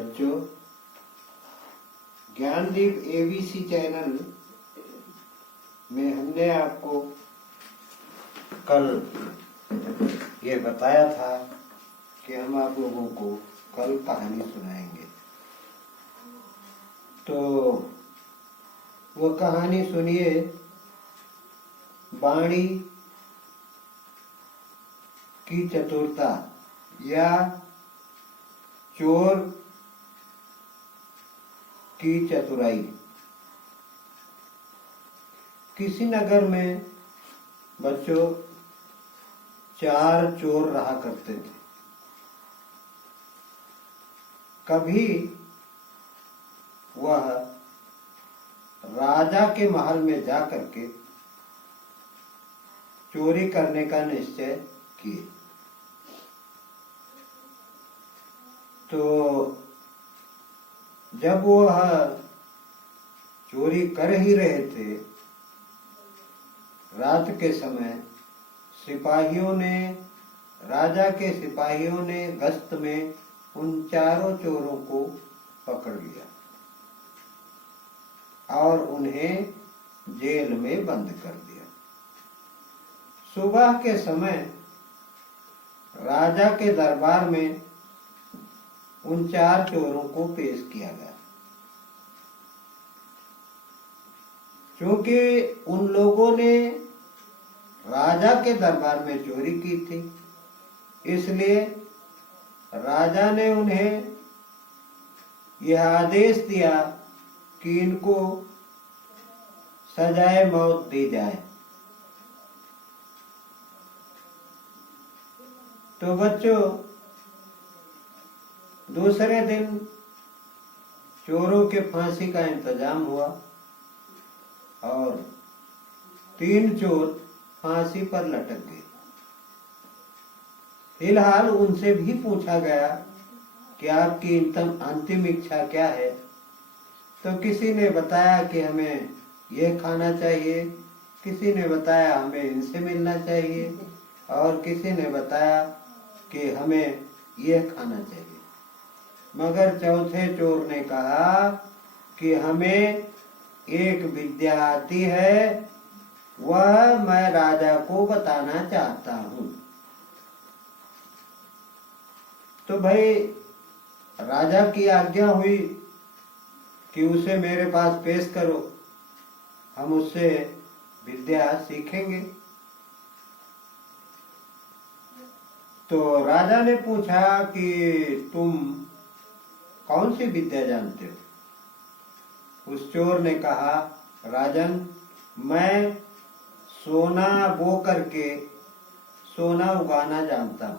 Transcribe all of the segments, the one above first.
बच्चों, Gyandeep ABC channel में हमने आपको कल ये बताया था कि हम आप लोगों को कल कहानी सुनाएंगे। तो वो कहानी सुनिए, बाणी की चतुरता या चोर की चतुराई। किसी नगर में बच्चों 4 चोर रहा करते थे। कभी वह राजा के महल में जा करके चोरी करने का निश्चय किए। तो जब वह चोरी कर ही रहे थे, रात के समय राजा के सिपाहियों ने गश्त में उन 4 चोरों को पकड़ लिया और उन्हें जेल में बंद कर दिया। सुबह के समय राजा के दरबार में उन 4 चोरों को पेश किया गया। क्योंकि उन लोगों ने राजा के दरबार में चोरी की थी, इसलिए राजा ने उन्हें यह आदेश दिया कि इनको सजाए मौत दी जाए। तो बच्चों, दूसरे दिन चोरों के फांसी का इंतजाम हुआ और 3 चोर फांसी पर लटक गए। फिलहाल उनसे भी पूछा गया कि आपकी अंतिम इच्छा क्या है। तो किसी ने बताया कि हमें यह खाना चाहिए, किसी ने बताया हमें इनसे मिलना चाहिए और किसी ने बताया कि हमें यह खाना चाहिए। मगर चौथे चोर ने कहा कि हमें एक विद्या आती है, वह मैं राजा को बताना चाहता हूं। तो भाई राजा की आज्ञा हुई कि उसे मेरे पास पेश करो, हम उससे विद्या सीखेंगे। तो राजा ने पूछा कि तुम कौन सी विद्या जानते हो? उस चोर ने कहा, राजन, मैं सोना बो करके सोना उगाना जानता हूं।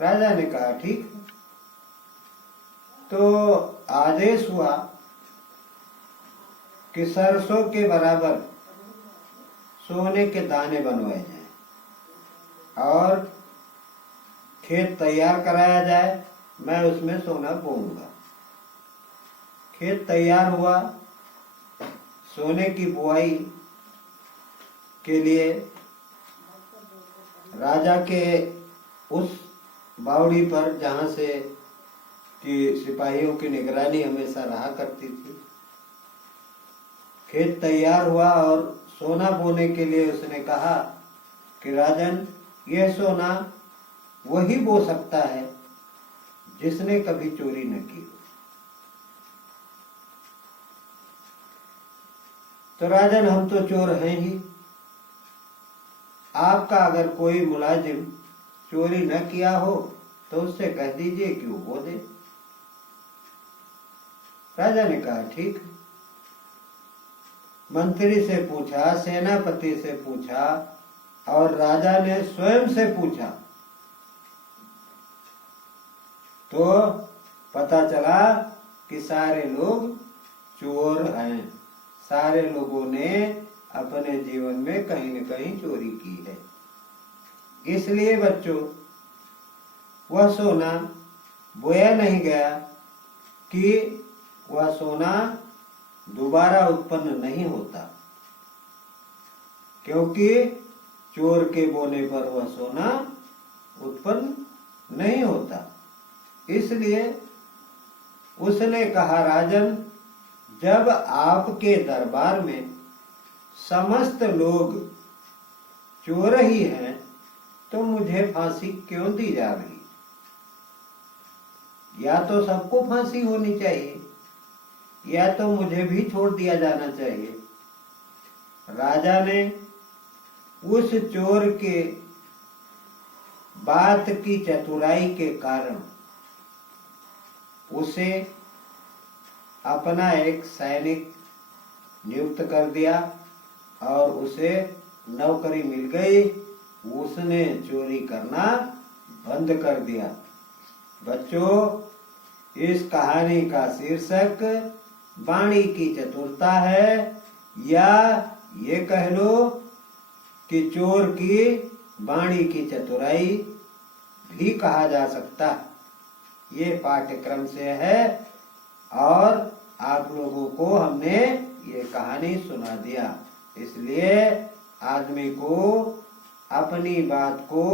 राजा ने कहा, ठीक। तो आदेश हुआ कि सरसों के बराबर सोने के दाने बनवाए जाएं और खेत तैयार कराया जाए, मैं उसमें सोना बोऊंगा। खेत तैयार हुआ। सोने की बुआई के लिए राजा के उस बावड़ी पर, जहां से कि सिपाहियों की निगरानी हमेशा रहा करती थी, खेत तैयार हुआ और सोना बोने के लिए उसने कहा कि राजन, यह सोना वही बो सकता है जिसने कभी चोरी न की। तो राजन, हम तो चोर हैं ही, आपका अगर कोई मुलाजिम चोरी न किया हो तो उससे कह दीजिए कि वो बो दे। राजा ने कहा, ठीक। मंत्री से पूछा, सेनापति से पूछा और राजा ने स्वयं से पूछा, तो पता चला कि सारे लोग चोर हैं। सारे लोगों ने अपने जीवन में कहीं न कहीं चोरी की है। इसलिए बच्चों, वह सोना बोया नहीं गया कि वह सोना दोबारा उत्पन्न नहीं होता, क्योंकि चोर के बोने पर वह सोना उत्पन्न नहीं होता। इसलिए उसने कहा, राजन, जब आपके दरबार में समस्त लोग चोर ही हैं तो मुझे फांसी क्यों दी जा रही? या तो सबको फांसी होनी चाहिए या तो मुझे भी छोड़ दिया जाना चाहिए। राजा ने उस चोर के बात की चतुराई के कारण उसे अपना एक सैनिक नियुक्त कर दिया और उसे नौकरी मिल गई। उसने चोरी करना बंद कर दिया। बच्चों, इस कहानी का शीर्षक वाणी की चतुरता है, या ये कह लो कि चोर की वाणी की चतुराई भी कहा जा सकता। ये पाठ्यक्रम से है और आप लोगों को हमने ये कहानी सुना दिया। इसलिए आदमी को अपनी बात को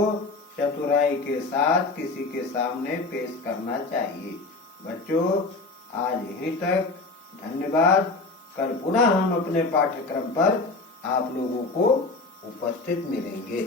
चतुराई के साथ किसी के सामने पेश करना चाहिए। बच्चों, आज यहीं तक। धन्यवाद। कल पुनः हम अपने पाठ्यक्रम पर आप लोगों को उपस्थित मिलेंगे।